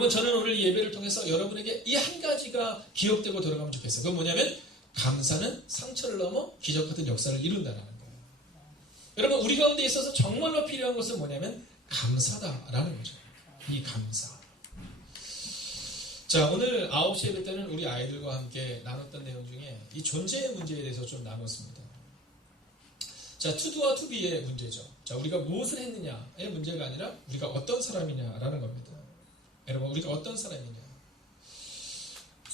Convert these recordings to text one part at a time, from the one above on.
여러분, 저는 오늘 이 예배를 통해서 여러분에게 이 한 가지가 기억되고 돌아가면 좋겠어요. 그건 뭐냐면 감사는 상처를 넘어 기적 같은 역사를 이룬다는 거예요. 여러분, 우리 가운데 있어서 정말로 필요한 것은 뭐냐면 감사다라는 거죠. 이 감사. 자, 오늘 9시 예배 때는 우리 아이들과 함께 나눴던 내용 중에 이 존재의 문제에 대해서 좀 나눴습니다. 자, 투두와 투비의 문제죠. 자, 우리가 무엇을 했느냐의 문제가 아니라 우리가 어떤 사람이냐라는 겁니다. 여러분, 우리가 어떤 사람이냐.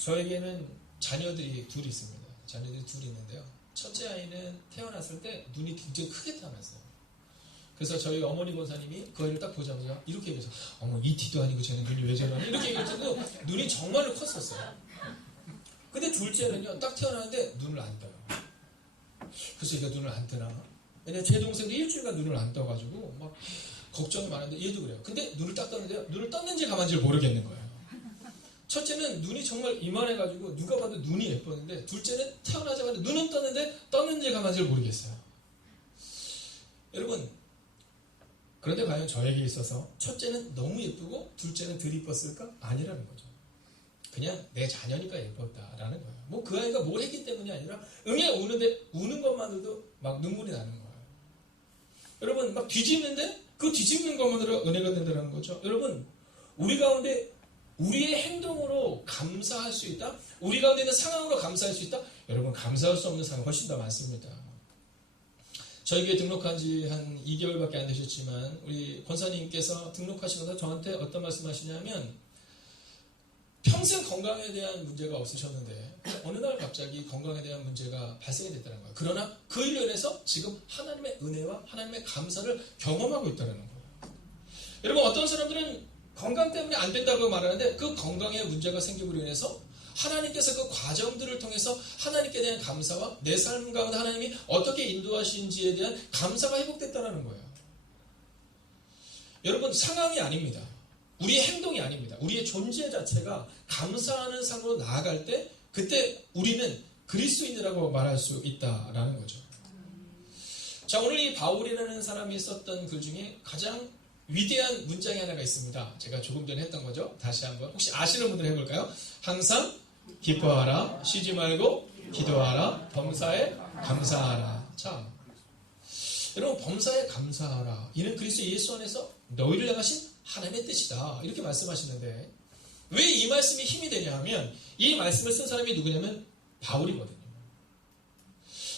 저에게는 자녀들이 둘이 있습니다. 자녀들이 둘이 있는데요. 첫째 아이는 태어났을 때 눈이 굉장히 크게 태어났어요. 그래서 저희 어머니 권사님이 그 아이를 딱 보자마자 이렇게 얘기해서 어머, 이티도 아니고 쟤는 눈이 왜 저러니? 이렇게 얘기했어도 눈이 정말로 컸었어요. 근데 둘째는요, 딱 태어나는데 눈을 안 떠요. 그래서 얘가 눈을 안 뜨나? 왜냐면 제 동생도 일주일간 눈을 안 떠가지고 막 걱정이 많은데 얘도 그래요. 근데 눈을 딱 떴는데요, 눈을 떴는지 가만지를 모르겠는 거예요. 첫째는 눈이 정말 이만해가지고 누가 봐도 눈이 예뻤는데, 둘째는 태어나자마자 눈은 떴는데 떴는지 가만지를 모르겠어요. 여러분, 그런데 과연 저에게 있어서 첫째는 너무 예쁘고 둘째는 덜 예뻤을까? 아니라는 거죠. 그냥 내 자녀니까 예뻤다라는 거예요. 뭐 그 아이가 뭘 했기 때문이 아니라 응애 우는데 우는 것만으로도 막 눈물이 나는 거예요. 여러분, 막 뒤집는데 그 뒤집는 것만으로 은혜가 된다는 거죠. 여러분, 우리 가운데 우리의 행동으로 감사할 수 있다? 우리 가운데 있는 상황으로 감사할 수 있다? 여러분, 감사할 수 없는 상황이 훨씬 더 많습니다. 저희 교회 등록한 지 한 2개월밖에 안 되셨지만 우리 권사님께서 등록하시면서 저한테 어떤 말씀하시냐면, 평생 건강에 대한 문제가 없으셨는데 어느 날 갑자기 건강에 대한 문제가 발생이 됐다는 거예요. 그러나 그 일로 인해서 지금 하나님의 은혜와 하나님의 감사를 경험하고 있다는 거예요. 여러분, 어떤 사람들은 건강 때문에 안 된다고 말하는데 그 건강에 문제가 생기므로 인해서 하나님께서 그 과정들을 통해서 하나님께 대한 감사와 내 삶 가운데 하나님이 어떻게 인도하시는지에 대한 감사가 회복됐다는 거예요. 여러분, 상황이 아닙니다. 우리의 행동이 아닙니다. 우리의 존재 자체가 감사하는 삶으로 나아갈 때 그때 우리는 그리스도인이라고 말할 수 있다라는 거죠. 자, 오늘 이 바울이라는 사람이 썼던 글 중에 가장 위대한 문장이 하나가 있습니다. 제가 조금 전에 했던 거죠. 다시 한번 혹시 아시는 분들 해볼까요? 항상 기뻐하라, 쉬지 말고 기도하라, 범사에 감사하라. 자, 여러분, 범사에 감사하라. 이는 그리스도 예수 안에서 너희를 향하신 하나님의 뜻이다. 이렇게 말씀하시는데 왜 이 말씀이 힘이 되냐 하면 이 말씀을 쓴 사람이 누구냐면 바울이거든요.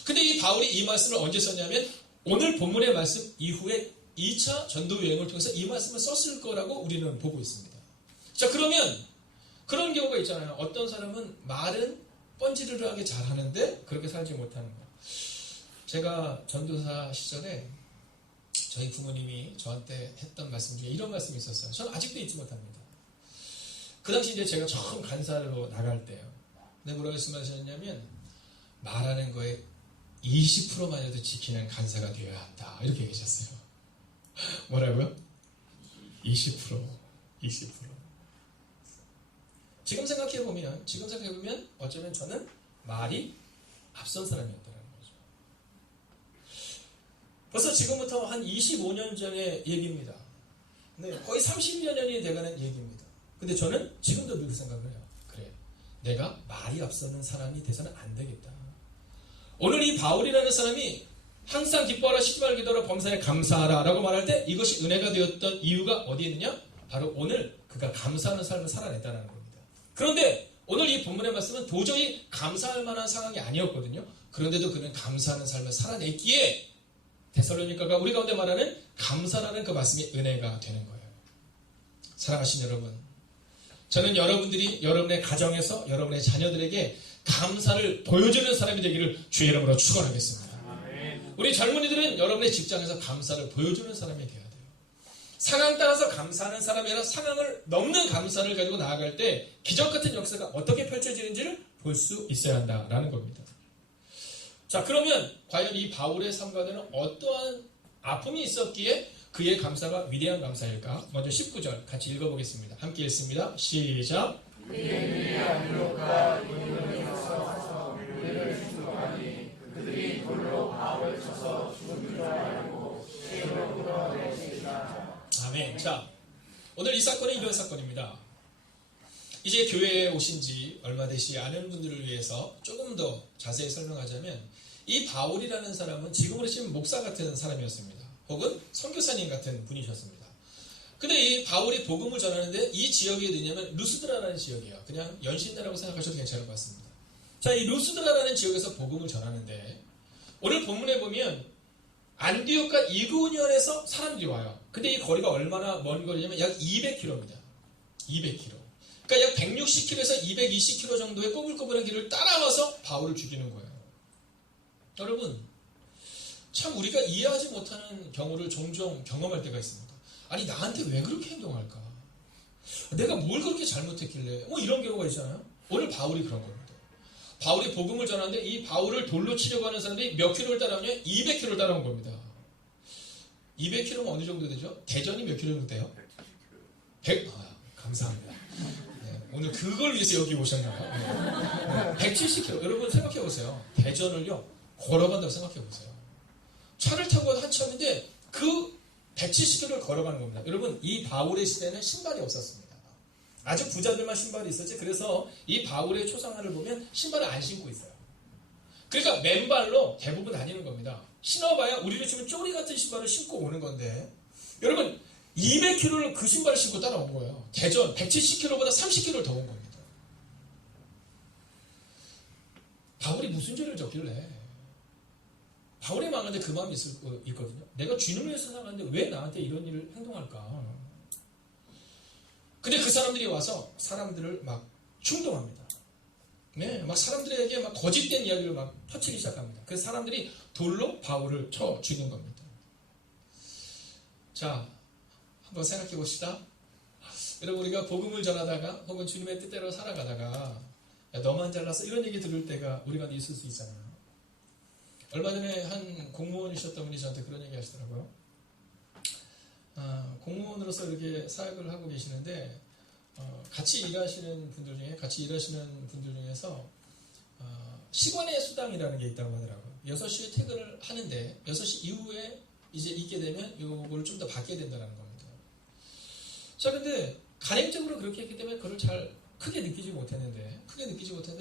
근데 이 바울이 이 말씀을 언제 썼냐면 오늘 본문의 말씀 이후에 2차 전도 여행을 통해서 이 말씀을 썼을 거라고 우리는 보고 있습니다. 자, 그러면 그런 경우가 있잖아요. 어떤 사람은 말은 뻔지르르하게 잘하는데 그렇게 살지 못하는 거. 제가 전도사 시절에 저희 부모님이 저한테 했던 말씀 중에 이런 말씀이 있었어요. 저는 아직도 잊지 못합니다. 그 당시 이제 제가 처음 간사로 나갈 때요. 근데 뭐라고 말씀하셨냐면 말하는 거에 20%만이라도 지키는 간사가 되어야 한다. 이렇게 얘기하셨어요. 뭐라고요? 20%. 지금 생각해보면 어쩌면 저는 말이 앞선 사람이었다는 거죠. 벌써 지금부터 한 25년 전의 얘기입니다. 네, 거의 30년이 돼가는 얘기입니다. 근데 저는 지금도 늘 생각을 해요. 그래, 내가 말이 앞서는 사람이 돼서는 안 되겠다. 오늘 이 바울이라는 사람이 항상 기뻐하라, 쉬지 말고 기도하라, 범사에 감사하라 라고 말할 때 이것이 은혜가 되었던 이유가 어디에 있느냐? 바로 오늘 그가 감사하는 삶을 살아냈다는 겁니다. 그런데 오늘 이 본문의 말씀은 도저히 감사할 만한 상황이 아니었거든요. 그런데도 그는 감사하는 삶을 살아냈기에 데살로니가가 우리 가운데 말하는 감사라는 그 말씀이 은혜가 되는 거예요. 사랑하신 여러분, 저는 여러분들이 여러분의 가정에서 여러분의 자녀들에게 감사를 보여주는 사람이 되기를 주의 이름으로 축원하겠습니다. 우리 젊은이들은 여러분의 직장에서 감사를 보여주는 사람이 되어야 돼요. 상황 따라서 감사하는 사람이 아니라 상황을 넘는 감사를 가지고 나아갈 때 기적 같은 역사가 어떻게 펼쳐지는지를 볼 수 있어야 한다라는 겁니다. 자, 그러면 과연 이 바울의 삶 가운데는 어떠한 아픔이 있었기에 그의 감사가 위대한 감사일까? 먼저 19절 같이 읽어보겠습니다. 함께 읽습니다. 시작. 그들이 돌로 바울을 쳐서 죽은 줄 알고 세우로 끌어내시리라. 아멘. 자, 오늘 이 사건은 이런 사건입니다. 이제 교회에 오신 지 얼마 되지 않은 분들을 위해서 조금 더 자세히 설명하자면 이 바울이라는 사람은 지금으로 치면 목사 같은 사람이었습니다. 혹은 선교사님 같은 분이셨습니다. 근데 이 바울이 복음을 전하는데 이 지역이 어디냐면 루스드라라는 지역이에요. 그냥 연신내라고 생각하셔도 괜찮을 것 같습니다. 자, 이 루스드라라는 지역에서 복음을 전하는데 오늘 본문에 보면 안디옥과 이고니온에서 사람들이 와요. 근데 이 거리가 얼마나 먼 거리냐면 약 200km입니다. 200km. 그러니까 약 160km에서 220km 정도의 꼬불꼬불한 길을 따라와서 바울을 죽이는 거예요. 여러분, 참 우리가 이해하지 못하는 경우를 종종 경험할 때가 있습니다. 아니, 나한테 왜 그렇게 행동할까? 내가 뭘 그렇게 잘못했길래? 뭐 이런 경우가 있잖아요. 오늘 바울이 그런 겁니다. 바울이 복음을 전하는데 이 바울을 돌로 치려고 하는 사람들이 몇 킬로를 따라오냐? 200킬로를 따라온 겁니다. 200킬로면 어느 정도 되죠? 대전이 몇 킬로 정도 돼요? 100? 감사합니다. 네, 오늘 그걸 위해서 여기 오셨나요? 네. 170킬로. 여러분 생각해보세요. 대전을요, 걸어간다고 생각해보세요. 차를 타고 한참인데 그 170km를 걸어가는 겁니다. 여러분, 이 바울의 시대는 신발이 없었습니다. 아주 부자들만 신발이 있었지. 그래서 이 바울의 초상화를 보면 신발을 안 신고 있어요. 그러니까 맨발로 대부분 다니는 겁니다. 신어봐야 우리로 치면 쪼리 같은 신발을 신고 오는 건데 여러분 200km를 그 신발을 신고 따라온 거예요. 대전 170km보다 30km를 더 온 겁니다. 바울이 무슨 죄를 졌길래? 바울의 마음에 그 마음이 있거든요. 내가 주님을 위해서 살아가는데 왜 나한테 이런 일을 행동할까? 근데 그 사람들이 와서 사람들을 막 충동합니다. 네, 막 사람들에게 막 거짓된 이야기를 막 퍼치기 시작합니다. 그래서 사람들이 돌로 바울을 쳐 죽인 겁니다. 자, 한번 생각해 봅시다. 여러분, 우리가 복음을 전하다가 혹은 주님의 뜻대로 살아가다가 야, 너만 잘났어 이런 얘기 들을 때가 우리가 있을 수 있잖아요. 얼마 전에 한 공무원이셨던 분이 저한테 그런 얘기 하시더라고요. 공무원으로서 이렇게 사역을 하고 계시는데 같이 일하시는 분들 중에서 10원의 수당이라는 게 있다고 하더라고요. 6시에 퇴근을 하는데 6시 이후에 이제 있게 되면 요걸 좀 더 받게 된다는 겁니다. 자, 근데 간행적으로 그렇게 했기 때문에 그걸 잘 크게 느끼지 못했는데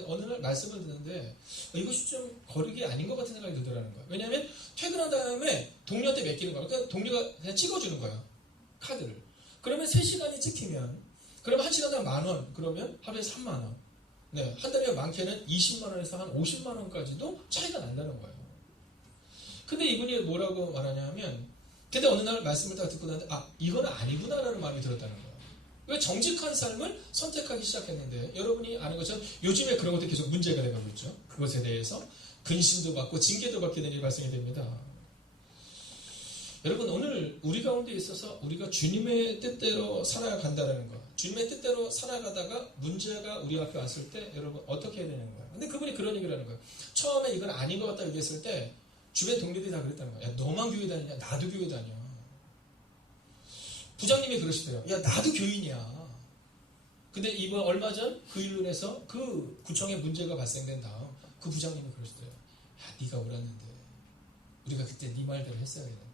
어느 날 말씀을 듣는데 이것이 좀 거르기 아닌 것 같은 생각이 들더라는 거예요. 왜냐하면 퇴근한 다음에 동료한테 맡기는 거예요. 그러니까 동료가 그냥 찍어주는 거예요. 카드를. 그러면 3시간이 찍히면 그러면 1시간당 10,000원, 그러면 하루에 30,000원. 네, 한 달에 많게는 20만원에서 한 50만원까지도 차이가 난다는 거예요. 근데 이분이 뭐라고 말하냐면 근데 어느 날 말씀을 딱 듣고 나는데 이건 아니구나라는 마음이 들었다는 거예요. 왜 정직한 삶을 선택하기 시작했는데 여러분이 아는 것처럼 요즘에 그런 것도 계속 문제가 돼가고 있죠. 그것에 대해서 근심도 받고 징계도 받게 되는 일이 발생이 됩니다. 여러분, 오늘 우리 가운데 있어서 우리가 주님의 뜻대로 살아간다는 것, 주님의 뜻대로 살아가다가 문제가 우리 앞에 왔을 때 여러분 어떻게 해야 되는 거예요? 근데 그분이 그런 얘기를 하는 거예요. 처음에 이건 아닌 것 같다 얘기했을 때 주변 동료들이 다 그랬다는 거야. 야, 너만 교회 다니냐? 나도 교회 다녀. 부장님이 그러시대요. 야, 나도 교인이야. 근데 이번 얼마 전 그 일로 인해서 그 구청에 문제가 발생된 다음 그 부장님이 그러시대요. 야, 네가 옳았는데 우리가 그때 네 말대로 했어야 했는데.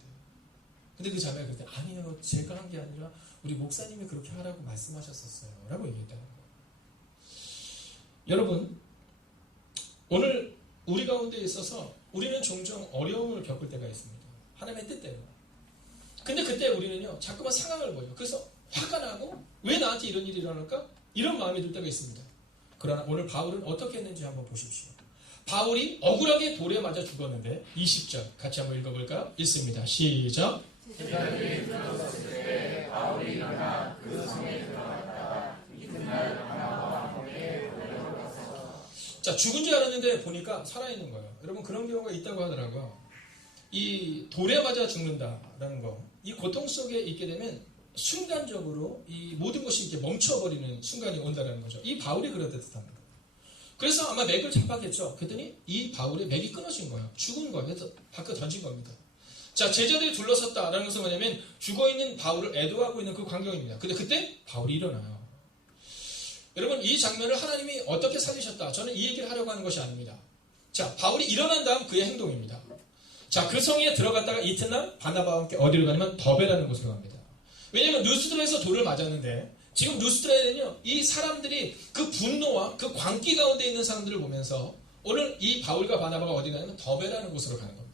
근데 그 자매가 그때 아니요, 제가 한 게 아니라 우리 목사님이 그렇게 하라고 말씀하셨었어요 라고 얘기했다는 거예요. 여러분, 오늘 우리 가운데 있어서 우리는 종종 어려움을 겪을 때가 있습니다. 하나님의 뜻대로. 근데 그때 우리는요, 자꾸만 상황을 보여요. 그래서 화가 나고 왜 나한테 이런 일이 일어날까? 이런 마음이 들 때가 있습니다. 그러나 오늘 바울은 어떻게 했는지 한번 보십시오. 바울이 억울하게 돌에 맞아 죽었는데 20절 같이 한번 읽어볼까요? 읽습니다. 시작. 제자들이 들었을 때 바울이 일어나 그 성에 들어갔다가 이튿날 바나바와 함께 고향으로 갔어. 자, 죽은 줄 알았는데 보니까 살아있는 거예요. 여러분, 그런 경우가 있다고 하더라고요. 이 돌에 맞아 죽는다라는 거, 이 고통 속에 있게 되면 순간적으로 이 모든 것이 이렇게 멈춰버리는 순간이 온다는 거죠. 이 바울이 그렇듯합니다. 그래서 아마 맥을 잡았겠죠. 그랬더니 이 바울의 맥이 끊어진 거예요. 죽은 거예요. 그래서 밖에 던진 겁니다. 자, 제자들이 둘러섰다라는 것은 뭐냐면 죽어있는 바울을 애도하고 있는 그 광경입니다. 근데 그때 바울이 일어나요. 여러분, 이 장면을 하나님이 어떻게 살리셨다? 저는 이 얘기를 하려고 하는 것이 아닙니다. 자, 바울이 일어난 다음 그의 행동입니다. 자, 그 성에 들어갔다가 이튿날 바나바와 함께 어디로 가냐면 더베라는 곳으로 갑니다. 왜냐하면 루스드라에서 돌을 맞았는데 지금 루스드라에는요, 이 사람들이 그 분노와 그 광기 가운데 있는 사람들을 보면서 오늘 이 바울과 바나바가 어디 가냐면 더베라는 곳으로 가는 겁니다.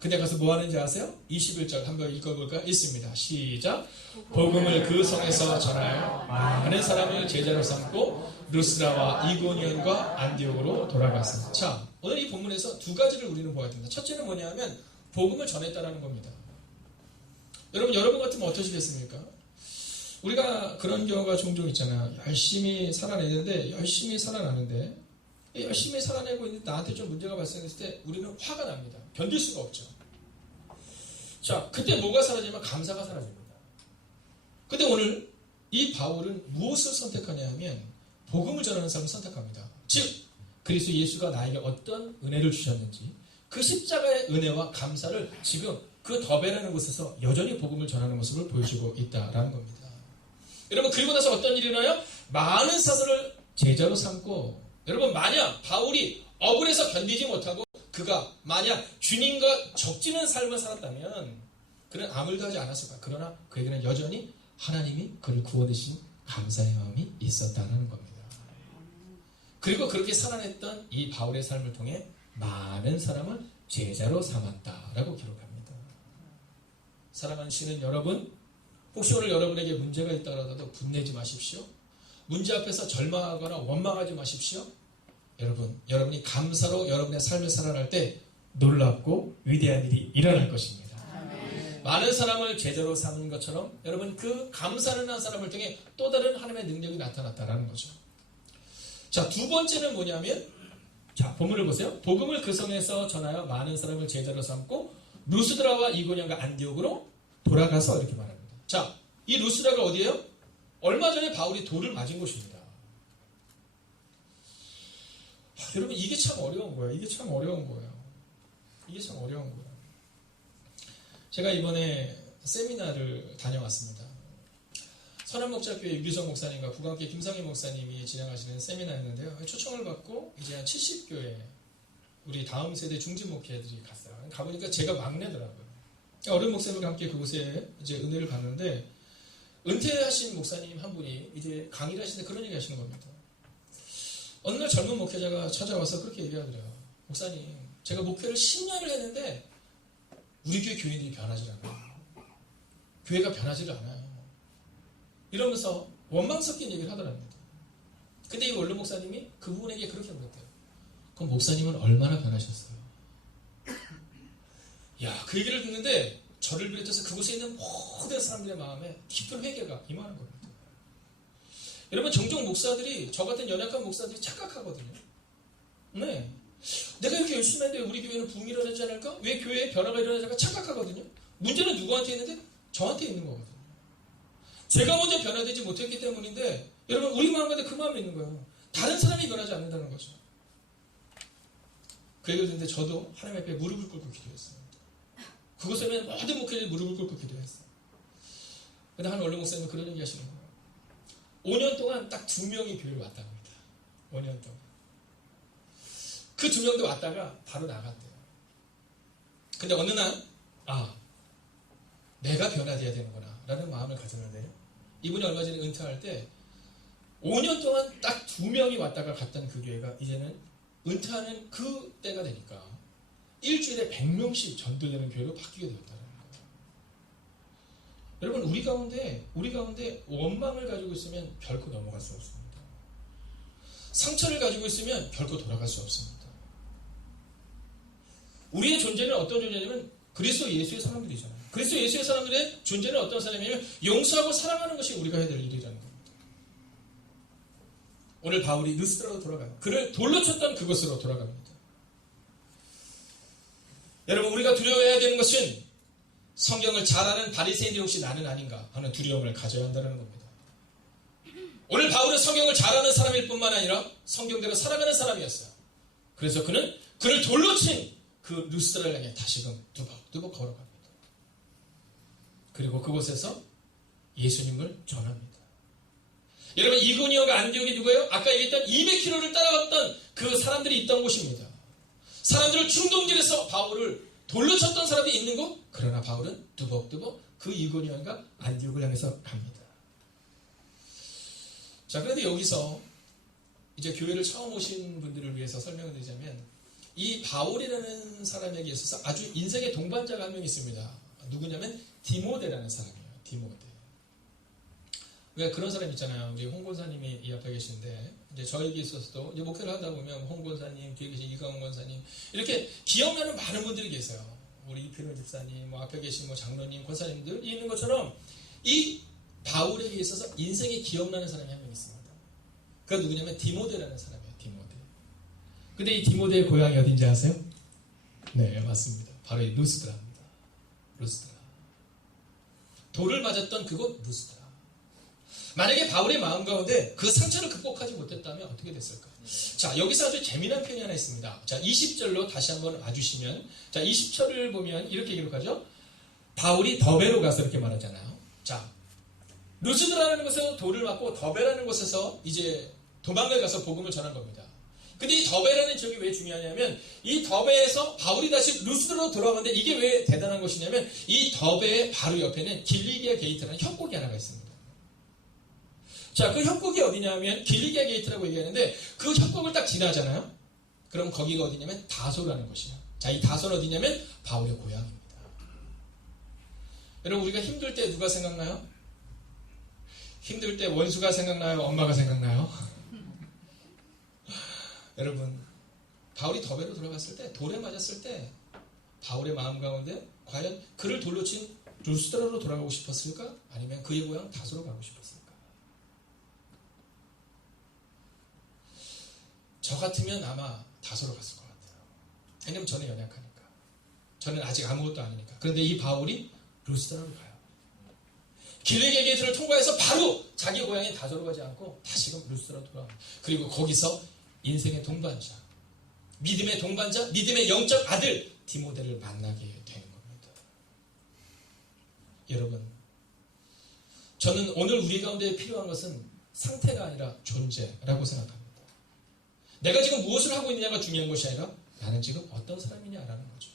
근데 가서 뭐 하는지 아세요? 21절 한번 읽어볼까? 있습니다. 시작. 복음을 그 성에서 전하여 많은 사람을 제자로 삼고 루스드라와 이고니온과 안디옥으로 돌아갔습니다. 자, 오늘 이 본문에서 두 가지를 우리는 보아야 됩니다. 첫째는 뭐냐면 복음을 전했다라는 겁니다. 여러분 같으면 어떠시겠습니까? 우리가 그런 경우가 종종 있잖아요. 열심히 살아내는데 열심히 살아나는데 열심히 살아내고 있는데 나한테 좀 문제가 발생했을 때 우리는 화가 납니다. 견딜 수가 없죠. 자, 그때 뭐가 사라지면 감사가 사라집니다. 근데 오늘 이 바울은 무엇을 선택하냐 하면 복음을 전하는 사람을 선택합니다. 즉 그리스도 예수가 나에게 어떤 은혜를 주셨는지 그 십자가의 은혜와 감사를 지금 그 더베라는 곳에서 여전히 복음을 전하는 모습을 보여주고 있다라는 겁니다. 여러분, 그리고 나서 어떤 일이 일어나요? 많은 사도를 제자로 삼고, 여러분, 만약 바울이 억울해서 견디지 못하고 그가 만약 주님과 적지는 삶을 살았다면 그는 아무 일도 하지 않았을 거야. 그러나 그에게는 여전히 하나님이 그를 구원해주신 감사의 마음이 있었다는 겁니다. 그리고 그렇게 살아냈던 이 바울의 삶을 통해 많은 사람을 제자로 삼았다라고 기록합니다. 사랑하는 신은 여러분, 혹시 오늘 여러분에게 문제가 있다 하더라도 분내지 마십시오. 문제 앞에서 절망하거나 원망하지 마십시오. 여러분이 감사로 여러분의 삶을 살아갈 때 놀랍고 위대한 일이 일어날 것입니다. 많은 사람을 제자로 삼는 것처럼 여러분 그 감사를 한 사람을 통해 또 다른 하나님의 능력이 나타났다는 거죠. 자, 두 번째는 뭐냐면, 자, 본문을 보세요. 복음을 그 성에서 전하여 많은 사람을 제자로 삼고 루스드라와 이고니온과 안디옥으로 돌아가서 이렇게 말합니다. 자, 이 루스드라가 어디예요? 얼마 전에 바울이 돌을 맞은 곳입니다. 여러분, 이게 참 어려운 거예요. 이게 참 어려운 거예요. 제가 이번에 세미나를 다녀왔습니다. 선한목자교회 유기성 목사님과 부관교회 김상희 목사님이 진행하시는 세미나였는데요. 초청을 받고 이제 한 70교회 우리 다음 세대 중진 목회들이 갔어요. 가보니까 제가 막내더라고요. 어른 목사님과 함께 그곳에 이제 은혜를 받는데 은퇴하신 목사님 한 분이 이제 강의를 하시는데 그런 얘기 하시는 겁니다. 어느 날 젊은 목회자가 찾아와서 그렇게 얘기하더래요. 목사님, 제가 목회를 10년을 했는데 우리 교회 교인들이 변하지 않아요. 교회가 변하지를 않아요. 이러면서 원망 섞인 얘기를 하더랍니다. 근데 이 원로 목사님이 그분에게 그렇게 물었대요. 그럼 목사님은 얼마나 변하셨어요? 야, 그 얘기를 듣는데 저를 비롯해서 그곳에 있는 모든 사람들의 마음에 깊은 회개가 임하는 겁니다. 여러분, 종종 목사들이, 저 같은 연약한 목사들이 착각하거든요. 네. 내가 이렇게 열심히 했는데 우리 교회는 부흥이 일어나지 않을까? 왜 교회에 변화가 일어나지 않을까? 착각하거든요. 문제는 누구한테 있는데? 저한테 있는 거거든요. 제가 먼저 변화되지 못했기 때문인데, 여러분, 우리 마음 가운데 그 마음이 있는 거예요. 다른 사람이 변하지 않는다는 거죠. 그 얘기를 듣는데 저도 하나님 앞에 무릎을 꿇고 기도했습니다. 그곳에는 모든 목회자들이 무릎을 꿇고 기도했어요. 근데 한 원로 목사님은 그런 얘기 하시는 거예요. 5년 동안 딱 2명이 교회를 왔다고 합니다. 5년 동안. 그 2명도 왔다가 바로 나갔대요. 근데 어느 날, 내가 변화돼야 되는구나 라는 마음을 가졌는데요. 이분이 얼마 전에 은퇴할 때 5년 동안 딱 2명이 왔다가 갔던 그 교회가 이제는 은퇴하는 그 때가 되니까 일주일에 100명씩 전도되는 교회로 바뀌게 되었다는 거예요. 여러분, 우리 가운데 원망을 가지고 있으면 결코 넘어갈 수 없습니다. 상처를 가지고 있으면 결코 돌아갈 수 없습니다. 우리의 존재는 어떤 존재냐면 그리스도 예수의 사람들이잖아요. 그리스도 예수의 사람들의 존재는 어떤 사람이냐면 용서하고 사랑하는 것이 우리가 해야 될 일이라는 겁니다. 오늘 바울이 루스드라로 돌아가요. 그를 돌로 쳤던 그곳으로 돌아갑니다. 여러분, 우리가 두려워해야 되는 것은 성경을 잘 아는 바리새인들이 혹시 나는 아닌가 하는 두려움을 가져야 한다는 겁니다. 오늘 바울은 성경을 잘 아는 사람일 뿐만 아니라 성경대로 살아가는 사람이었어요. 그래서 그는 그를 돌로 친 그 루스드라를 향해 다시금 두벅두벅 걸어갑니다. 그리고 그곳에서 예수님을 전합니다. 여러분, 이고니온과 안디옥이 누구예요? 아까 얘기했던 200km를 따라갔던 그 사람들이 있던 곳입니다. 사람들을 충동질해서 바울을 돌로 쳤던 사람이 있는 곳. 그러나 바울은 두벅두벅 그 이고니온과 안디옥을 향해서 갑니다. 자, 그런데 여기서 이제 교회를 처음 오신 분들을 위해서 설명을 드리자면 이 바울이라는 사람에게 있어서 아주 인생의 동반자가 한 명 있습니다. 누구냐면 디모데라는 사람이에요. 디모데. 왜 그런 사람 있잖아요. 이제 홍 권사님이 이 앞에 계신데 이제 저에게 있어서도 이제 목회를 하다 보면 홍 권사님, 뒤에 계신 이강원 권사님 이렇게 기억나는 많은 분들이 계세요. 우리 이필원 집사님, 뭐 앞에 계신 뭐 장로님, 권사님들 있는 것처럼 이 바울에게 있어서 인생에 기억나는 사람이 한 명 있습니다. 그가 누구냐면 디모데라는 사람이에요. 디모데. 근데 이 디모데의 고향이 어딘지 아세요? 네, 맞습니다. 바로 이 루스드라입니다. 루스드라. 돌을 맞았던 그곳 루스드라. 만약에 바울의 마음 가운데 그 상처를 극복하지 못했다면 어떻게 됐을까? 자, 여기서 아주 재미난 표현이 하나 있습니다. 자, 20절로 다시 한번 와주시면, 자, 20절을 보면 이렇게 기록하죠. 바울이 더베로 가서 이렇게 말하잖아요. 자, 루스드라는 곳에서 돌을 맞고 더베라는 곳에서 이제 도망을 가서 복음을 전한 겁니다. 근데 이 더베라는 지역이 왜 중요하냐면 이 더베에서 바울이 다시 루스드라로 돌아가는데 이게 왜 대단한 것이냐면 이 더베의 바로 옆에는 길리기아 게이트라는 협곡이 하나가 있습니다. 자, 그 협곡이 어디냐면 길리기아 게이트라고 얘기하는데 그 협곡을 딱 지나잖아요. 그럼 거기가 어디냐면 다소라는 곳이에요. 자, 이 다소는 어디냐면 바울의 고향입니다. 여러분, 우리가 힘들 때 누가 생각나요? 힘들 때 원수가 생각나요? 엄마가 생각나요? 여러분, 바울이 더베로 돌아갔을 때, 돌에 맞았을 때 바울의 마음 가운데 과연 그를 돌로 친 루스드라로 돌아가고 싶었을까? 아니면 그의 고향 다소로 가고 싶었을까? 저 같으면 아마 다소로 갔을 것 같아요. 왜냐면 저는 연약하니까. 저는 아직 아무것도 아니니까. 그런데 이 바울이 루스드라로 가요. 길리기아 게이트를 통과해서 바로 자기 고향인 다소로 가지 않고 다시금 루스드라로 돌아옵니다. 그리고 거기서 인생의 동반자, 믿음의 동반자, 믿음의 영적 아들 디모데를 만나게 되는 겁니다. 여러분, 저는 오늘 우리 가운데 필요한 것은 상태가 아니라 존재라고 생각합니다. 내가 지금 무엇을 하고 있느냐가 중요한 것이 아니라 나는 지금 어떤 사람이냐라는 거죠.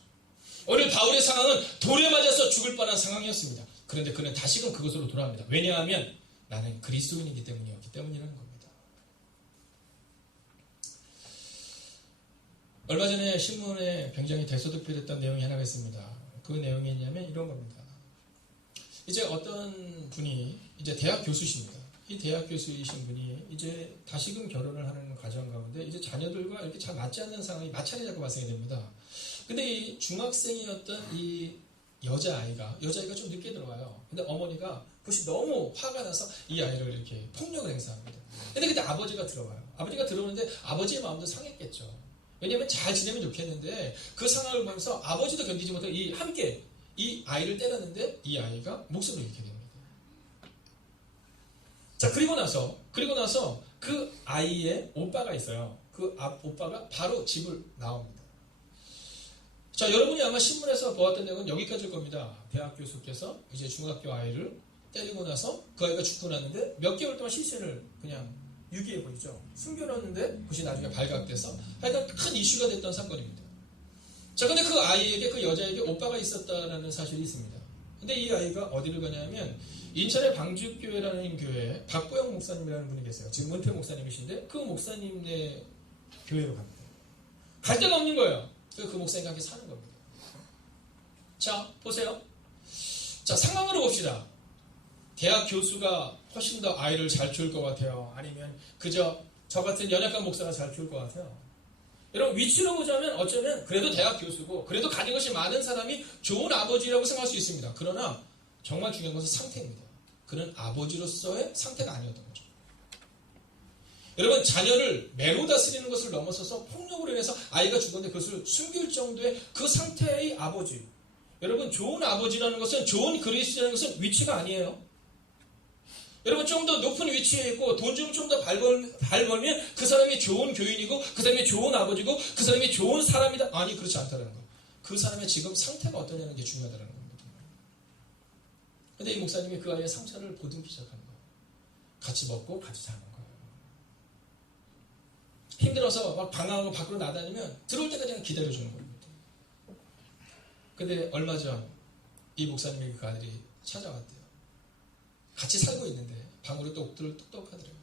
오늘 바울의 상황은 돌에 맞아서 죽을 뻔한 상황이었습니다. 그런데 그는 다시금 그것으로 돌아옵니다. 왜냐하면 나는 그리스도인이기 때문이었기 때문이라는 겁니다. 얼마 전에 신문에 굉장히 대소득필했던 내용이 하나가 있습니다. 그 내용이 있냐면 이런 겁니다. 이제 어떤 분이 이제 대학 교수십니다. 이 대학 교수이신 분이 이제 다시금 결혼을 하는 과정 가운데 이제 자녀들과 이렇게 잘 맞지 않는 상황이 마찰이 자꾸 발생이 됩니다. 근데 이 중학생이었던 이 여자아이가 좀 늦게 들어와요. 근데 어머니가 그것이 너무 화가 나서 이 아이를 이렇게 폭력을 행사합니다. 근데 그때 아버지가 들어와요. 아버지가 들어오는데 아버지의 마음도 상했겠죠. 왜냐하면 잘 지내면 좋겠는데 그 상황을 보면서 아버지도 견디지 못하고 함께 이 아이를 때렸는데 이 아이가 목숨을 잃게 됩니다. 자, 그리고 나서 그 아이의 오빠가 있어요. 그 오빠가 바로 집을 나옵니다. 자, 여러분이 아마 신문에서 보았던 내용은 여기까지일 겁니다. 대학 교수께서 이제 중학교 아이를 때리고 나서 그 아이가 죽고 났는데 몇 개월 동안 시신을 그냥 유기해버리죠. 숨겨놨는데 그것이 나중에 발각돼서 하여간 큰 이슈가 됐던 사건입니다. 자, 근데 그 아이에게, 그 여자에게 오빠가 있었다라는 사실이 있습니다. 근데 이 아이가 어디를 가냐면 인천의 방주교회라는 교회에 박보영 목사님이라는 분이 계세요. 지금 은퇴 목사님이신데 그 목사님네 교회로 갑니다. 갈 데가 없는 거예요. 그 목사님과 함께 사는 겁니다. 자, 보세요. 자, 상황으로 봅시다. 대학 교수가 훨씬 더 아이를 잘 키울 것 같아요? 아니면 그저 저 같은 연약한 목사가 잘 키울 것 같아요? 여러분, 위치로 보자면 어쩌면 그래도 대학 교수고 그래도 가진 것이 많은 사람이 좋은 아버지라고 생각할 수 있습니다. 그러나 정말 중요한 것은 상태입니다. 그는 아버지로서의 상태가 아니었던 거죠. 여러분, 자녀를 매로 다스리는 것을 넘어서서 폭력으로 인해서 아이가 죽었는데 그것을 숨길 정도의 그 상태의 아버지. 여러분, 좋은 아버지라는 것은, 좋은 그리스도라는 것은 위치가 아니에요. 여러분, 좀 더 높은 위치에 있고 돈 좀 더 벌면 그 사람이 좋은 교인이고 그 사람이 좋은 아버지고 그 사람이 좋은 사람이다. 아니, 그렇지 않다는 거. 그 사람의 지금 상태가 어떠냐는 게 중요하다는 겁니다. 근데 이 목사님이 그 아이의 상처를 보듬기 시작하는 거예요. 같이 먹고 같이 자는 거예요. 힘들어서 막 방황하고 밖으로 나다니면 들어올 때까지 그냥 기다려주는 겁니다. 근데 얼마 전 이 목사님의 그 아들이 찾아왔대요. 같이 살고 있는데 방으로 똑똑하더래요.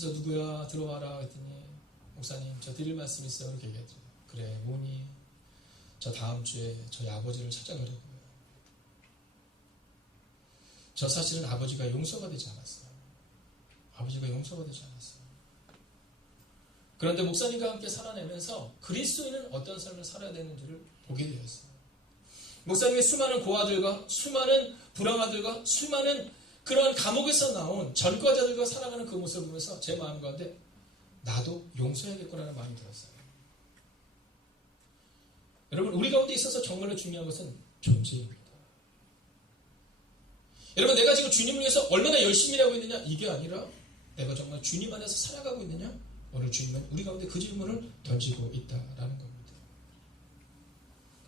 그래서 누구야 들어와라 했더니 목사님 저 드릴 말씀 있어요. 이렇게 얘기하더라고요. 그래 뭐니? 저 다음 주에 저희 아버지를 찾아가려고요. 저 사실은 아버지가 용서가 되지 않았어요. 아버지가 용서가 되지 않았어요. 그런데 목사님과 함께 살아내면서 그리스도인은 어떤 삶을 살아야 되는지를 보게 되었어요. 목사님의 수많은 고아들과 수많은 불황아들과 수많은 그런 감옥에서 나온 전과자들과 살아가는 그 모습을 보면서 제 마음 가운데 나도 용서해야겠구나라는 마음이 들었어요. 여러분 우리 가운데 있어서 정말로 중요한 것은 존재입니다. 여러분 내가 지금 주님을 위해서 얼마나 열심히 하고 있느냐 이게 아니라 내가 정말 주님 안에서 살아가고 있느냐 오늘 주님은 우리 가운데 그 질문을 던지고 있다라는 겁니다.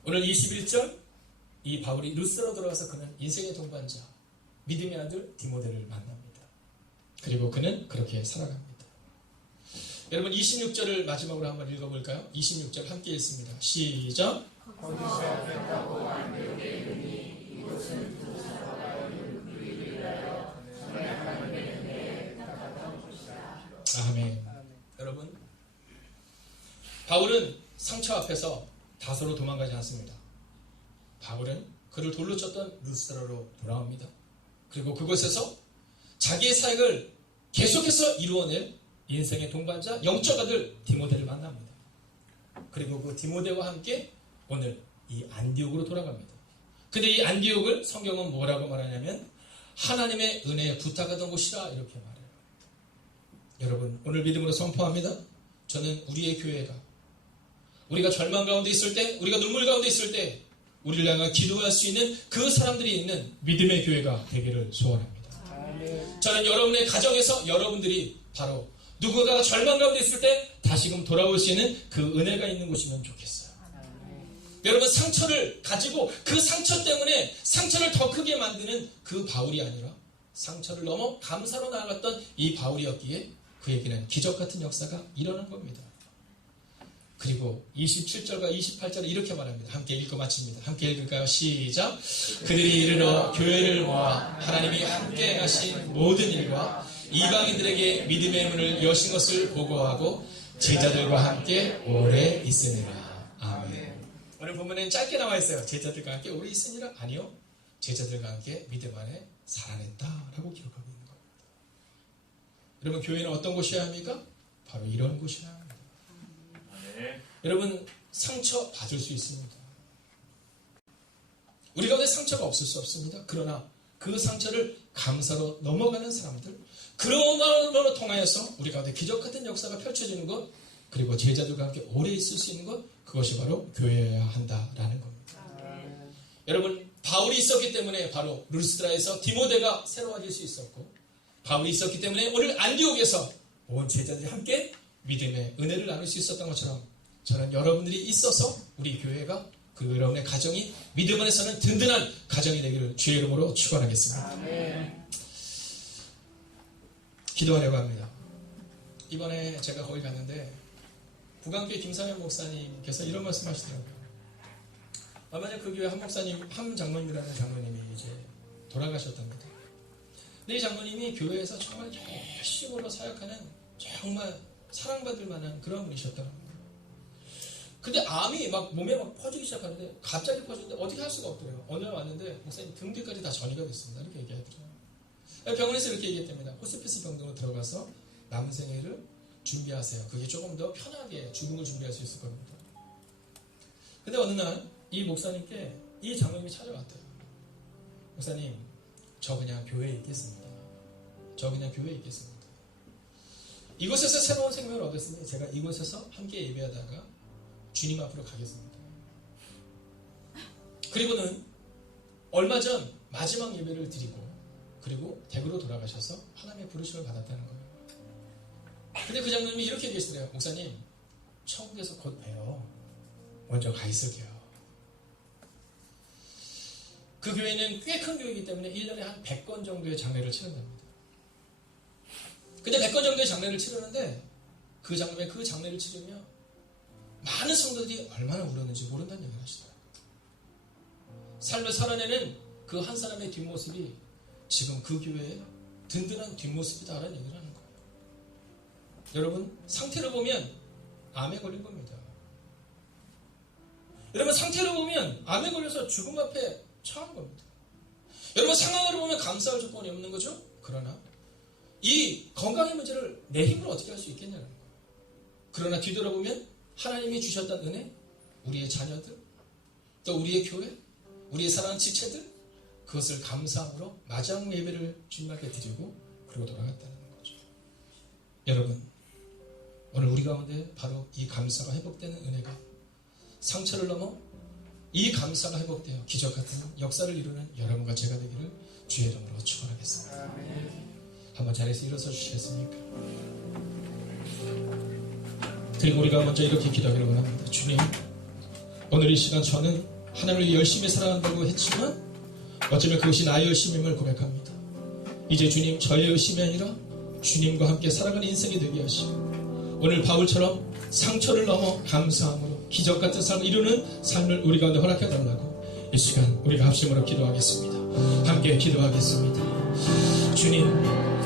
오늘 21절 이 바울이 루스로 돌아가서 그는 인생의 동반자 믿음의 아들 디모데를 만납니다. 그리고 그는 그렇게 살아갑니다. 여러분 26절을 마지막으로 한번 읽어볼까요? 26절 함께 읽습니다. 시작. 아멘. 여러분 바울은 상처 앞에서 다소로 도망가지 않습니다. 바울은 그를 돌로 쳤던 루스드라로 돌아옵니다. 그리고 그곳에서 자기의 사역을 계속해서 이루어낼 인생의 동반자 영적 아들 디모데를 만납니다. 그리고 그 디모데와 함께 오늘 이 안디옥으로 돌아갑니다. 근데 이 안디옥을 성경은 뭐라고 말하냐면 하나님의 은혜에 부탁하던 곳이라 이렇게 말해요. 여러분 오늘 믿음으로 선포합니다. 저는 우리의 교회가 우리가 절망 가운데 있을 때 우리가 눈물 가운데 있을 때 우리를 향해 기도할 수 있는 그 사람들이 있는 믿음의 교회가 되기를 소원합니다. 저는 여러분의 가정에서 여러분들이 바로 누군가가 절망 가운데 있을 때 다시금 돌아올 수 있는 그 은혜가 있는 곳이면 좋겠어요. 여러분 상처를 가지고 그 상처 때문에 상처를 더 크게 만드는 그 바울이 아니라 상처를 넘어 감사로 나아갔던 이 바울이었기에 그에게는 기적 같은 역사가 일어난 겁니다. 그리고 27절과 28절을 이렇게 말합니다. 함께 읽고 마칩니다. 함께 읽을까요? 시작. 그들이 이르러 교회를 모아 하나님이 함께 하신 모든 일과 이방인들에게 믿음의 문을 여신 것을 보고하고 제자들과 함께 오래 있으니라. 아멘. 오늘 본문에는 짧게 나와 있어요. 제자들과 함께 오래 있으니라? 아니요. 제자들과 함께 믿음 안에 살아냈다라고 기록하고 있는 겁니다. 여러분 교회는 어떤 곳이어야 합니까? 바로 이런 곳이어야 합니다. 여러분 상처 받을 수 있습니다. 우리 가운데 상처가 없을 수 없습니다. 그러나 그 상처를 감사로 넘어가는 사람들 그런 마음으로 통하여서 우리 가운데 기적 같은 역사가 펼쳐지는 것 그리고 제자들과 함께 오래 있을 수 있는 것 그것이 바로 교회여야 한다라는 겁니다. 여러분 바울이 있었기 때문에 바로 루스드라에서 디모데가 새로워질 수 있었고 바울이 있었기 때문에 오늘 안디옥에서 온 제자들이 함께 믿음의 은혜를 나눌 수 있었던 것처럼 저는 여러분들이 있어서 우리 교회가 그 여러분의 가정이 믿음 안에서는 든든한 가정이 되기를 주의 이름으로 축원하겠습니다. 아멘. 기도하려고 합니다. 이번에 제가 거기 갔는데 부강교회 김상현 목사님께서 이런 말씀 하시더라고요. 얼마 전에 그 교회 한 목사님, 한 장로님이라는 장로님이 이제 돌아가셨답니다. 근데 이 장로님이 교회에서 정말 열심으로 사역하는 정말 사랑받을 만한 그런 분이셨더라고요. 근데 암이 막 몸에 막 퍼지기 시작하는데 갑자기 퍼지는데 어떻게 할 수가 없더래요. 어느 날 왔는데 목사님 등 뒤까지 다 전이가 됐습니다. 이렇게 얘기하더라고요. 병원에서 이렇게 얘기했답니다. 호스피스 병동으로 들어가서 남은 생애를 준비하세요. 그게 조금 더 편하게 죽음을 준비할 수 있을 겁니다. 근데 어느 날 이 목사님께 이 장로님이 찾아왔대요. 목사님, 저 그냥 교회에 있겠습니다. 저 그냥 교회에 있겠습니다. 이곳에서 새로운 생명을 얻었으니 제가 이곳에서 함께 예배하다가 주님 앞으로 가겠습니다. 그리고는 얼마 전 마지막 예배를 드리고 그리고 댁으로 돌아가셔서 하나님의 부르심을 받았다는 거예요. 근데 그 장로님이 이렇게 얘기했어요. 목사님, 천국에서 곧 봬요. 먼저 가 있을게요. 그 교회는 꽤 큰 교회이기 때문에 1년에 한 100건 정도의 장례를 치른답니다. 근데 100건 정도의 장례를 치르는데 그 장례를 치르며 많은 성도들이 얼마나 울었는지 모른다는 얘기를 하시더라고요. 삶을 살아내는 그 한 사람의 뒷모습이 지금 그 교회의 든든한 뒷모습이다라는 얘기를 하는 거예요. 여러분 상태를 보면 암에 걸린 겁니다. 여러분 상태를 보면 암에 걸려서 죽음 앞에 처한 겁니다. 여러분 상황을 보면 감사할 조건이 없는 거죠. 그러나 이 건강의 문제를 내 힘으로 어떻게 할 수 있겠냐는 거예요. 그러나 뒤돌아보면 하나님이 주셨던 은혜, 우리의 자녀들, 또 우리의 교회, 우리의 사랑하는 지체들, 그것을 감사함으로 마지막 예배를 주님 앞에 드리고 그러고 돌아갔다는 거죠. 여러분, 오늘 우리 가운데 바로 이 감사가 회복되는 은혜가 상처를 넘어 이 감사가 회복되어 기적 같은 역사를 이루는 여러분과 제가 되기를 주의 이름으로 축원하겠습니다. 한번 자리에서 일어서 주시겠습니까? 그리고 우리가 먼저 이렇게 기도하기를 원합니다. 주님, 오늘 이 시간 저는 하나님을 위해 열심히 살아간다고 했지만 어쩌면 그것이 나의 열심임을 고백합니다. 이제 주님, 저의 열심이 아니라 주님과 함께 살아가는 인생이 되게 하시고 오늘 바울처럼 상처를 넘어 감사함으로 기적 같은 삶을 이루는 삶을 우리 가운데 허락해 달라고 이 시간 우리가 합심으로 기도하겠습니다. 함께 기도하겠습니다. 주님,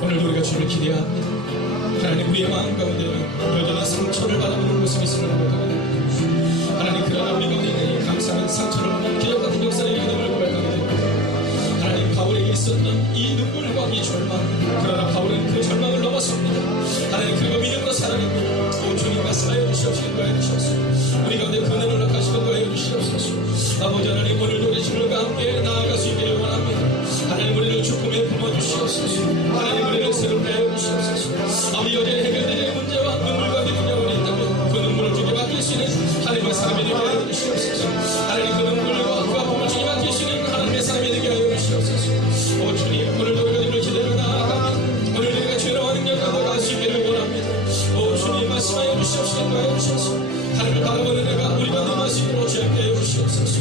오늘도 우리가 주님을 기대해야 합니다. 하나님, 우리의 마음 가운데는 여전히 상처를 바라보는 모습이 있음을 고백하게 됩니다. 하나님, 그러나 우리 가운데 있는 이 감사는 상처를 넘어 기적 같은 역사를 이루는 고백하게 됩니다. 하나님, 바울에게 있었던 이 눈물과 이 절망, 그러나 바울은 그 절망을 넘었습니다. 하나님, 그리고 믿음으로 살아냅니다. 오 주님, 말씀하여 주시옵시고 구하여 주시옵소서. 우리 가운데 그늘을 허락하시고 구하여 주시옵소서. 아버지 하나님, 오늘도 우리 주님과 함께 나아갈 수 있기를 원합니다. 하나님, 우리를 축복에 품어주시옵소서. 하나님, 우리를 새롭게 하여 주시옵소서. 아버지, 여전히 해결되는 문제와 눈물과 기쁨이 있다면 그 눈물을 주게 맡기시는 하나님의 사람이 되게 하여 주시옵소서. 하나님, 그 눈물과 그 아픔을 주게 맡기시는 하나님의 사람이 되게 하여 주시옵소서. 오 주님, 오늘도 우리가 주님을 기대로 나아갑니다. 오늘도 우리가 죄로와 능력 가운데 갈 수 있기를 원합니다. 오 주님, 말씀하여 주시옵시고 구하여 주시옵소서. 하나님을 바라보는 내가 우리 가운데 말씀으로 죄롭게 하여 주시옵소서.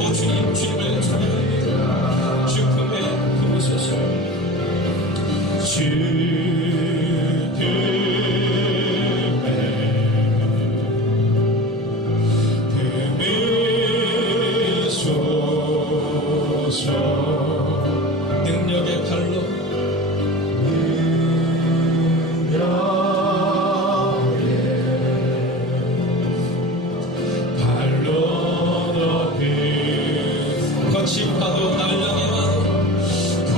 오 주님, 주님을 찬양합니다. 주품에 품으소서. 능력의 발로 거친 파도 나를 향해 와도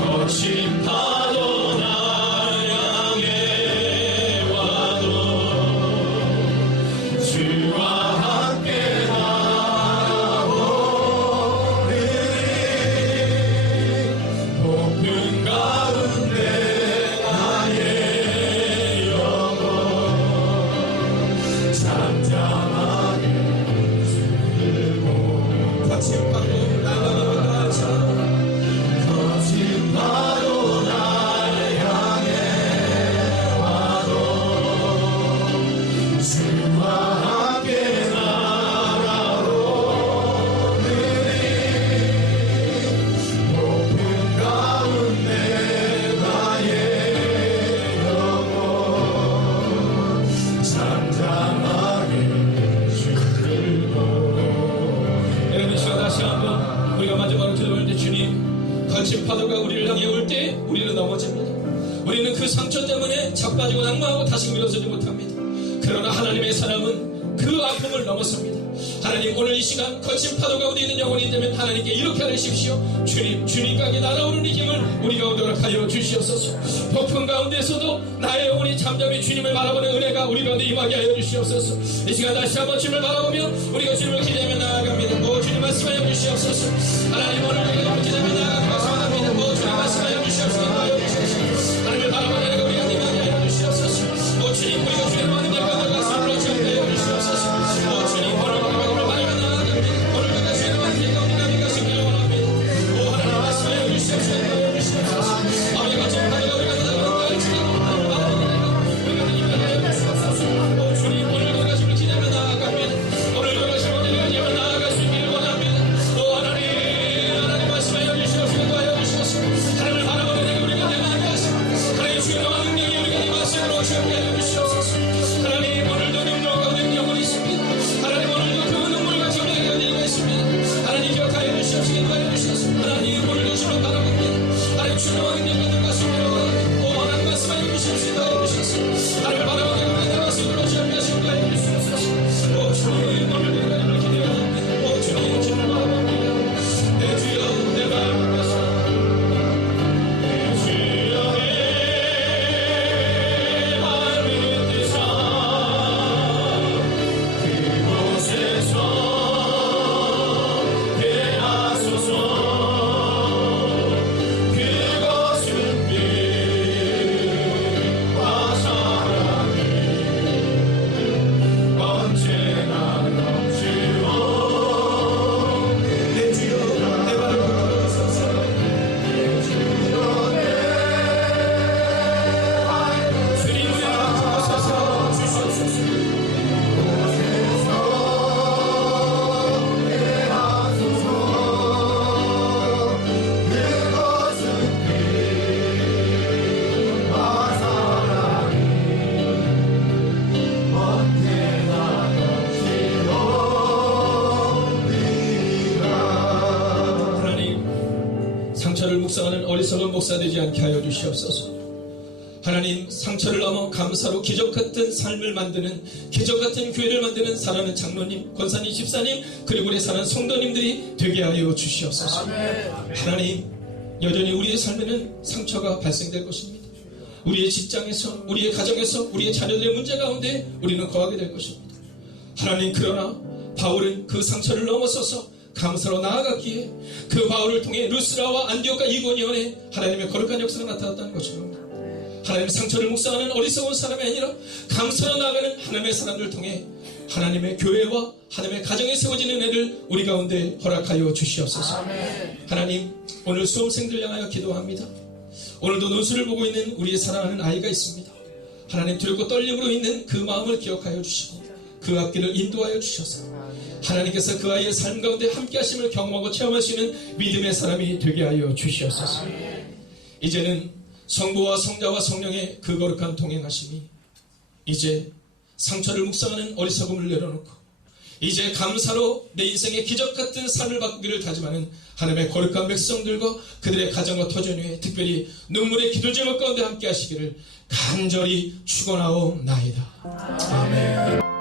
거친 파도 나를 향해 와도 주와 함께 나오리니 높은 가운데 나의 영혼 잠잠하게 들고 거친 파도 거친 파도 나를 향해 와도 주와 함께 나아오르니 높은 가운데 나의 영혼 잠잠하게 들고. 여러분, 시간 다시 한번 우리가 마지막으로 기도할 때 주님, 거친 파도가 우리를 향해 올 때 우리는 넘어집니다. 우리는 그 상처 때문에 자빠지고 낙마하고 다시 일어서지 못합니다. 그러나 하나님의 사람은 그 아픔을 넘었습니다. 하나님, 오늘 이 시간 거친 파도 가운데 있는 영혼이 되면 하나님께 이렇게 하십시오. 주님, 주님과 함께 날아오르는 힘을 우리 가운데 허락하여 주시옵소서. 폭풍 가운데서도 나의 영혼이 잠잠히 주님을 바라보는 은혜가 우리 가운데 임하게 하여 주시옵소서. 이 시간 다시 한번 주님을 바라보며 우리가 주님을 기대하며 나아갑니다. 오 주님, 말씀하여 주시옵소서. 하나님, 오늘 우리가 주님을 기대하며 나아가기를 원합니다. 오 주님, 말씀하여 주시옵소서. 하나님을 바라보는 은혜가 우리가 임하게 하여 주시옵소서. 오 주님, 우리가 주님을 많은 데 가져가 삶으로 주님께 하여 주시옵소서. 오 주님, 오늘 우리가 바라며 나아갑니다. 오늘 우리가 주님을 많은 데가 우리가 믿으시기를 원합니다. 오 하나님, 말씀하여 주시옵소서. 아버지, 거친 파도가 우리가 나아가는 날치가 우리가 임하게 하여 주시옵소서. 오 주님, 오늘 우리가 주님을 기대하며 나아갑니다. 오늘 우리가 주님을 기대하며 나아갈 수 있기를 원합니다. 오 하나님, 하나님 상처를 묵상하는 어리석은 목사 되지 않게 하여 주시옵소서. 하나님, 상처를 넘어 감사로 기적같은 삶을 만드는, 기적같은 교회를 만드는 사랑하는 장로님, 권사님, 집사님, 그리고 우리 사랑하는 성도님들이 되게 하여 주시옵소서. 하나님, 여전히 우리의 삶에는 상처가 발생될 것입니다. 우리의 직장에서, 우리의 가정에서, 우리의 자녀들의 문제 가운데 우리는 거하게 될 것입니다. 하나님, 그러나 바울은 그 상처를 넘어서서 감사로 나아갔기에 그 바울을 통해 루스라와 안디옥과 이고니온에 하나님의 거룩한 역사가 나타났다는 것처럼, 하나님, 상처를 묵상하는 어리석은 사람이 아니라 감사로 나아가는 하나님의 사람들을 통해 하나님의 교회와 하나님의 가정에 세워지는 애를 우리 가운데 허락하여 주시옵소서. 하나님, 오늘 수험생들 향하여 기도합니다. 오늘도 논술을 보고 있는 우리의 사랑하는 아이가 있습니다. 하나님, 두렵고 떨림으로 있는 그 마음을 기억하여 주시고 그 앞길을 인도하여 주셔서 하나님께서 그 아이의 삶 가운데 함께 하심을 경험하고 체험할 수 있는 믿음의 사람이 되게 하여 주시옵소서. 이제는 성부와 성자와 성령의 그 거룩한 동행하심이 이제 상처를 묵상하는 어리석음을 내려놓고 이제 감사로 내 인생의 기적같은 삶을 바꾸기를 다짐하는 하나님의 거룩한 백성들과 그들의 가정과 터전 위에 특별히 눈물의 기도 제목 가운데 함께 하시기를 간절히 축원하옵나이다. 아멘.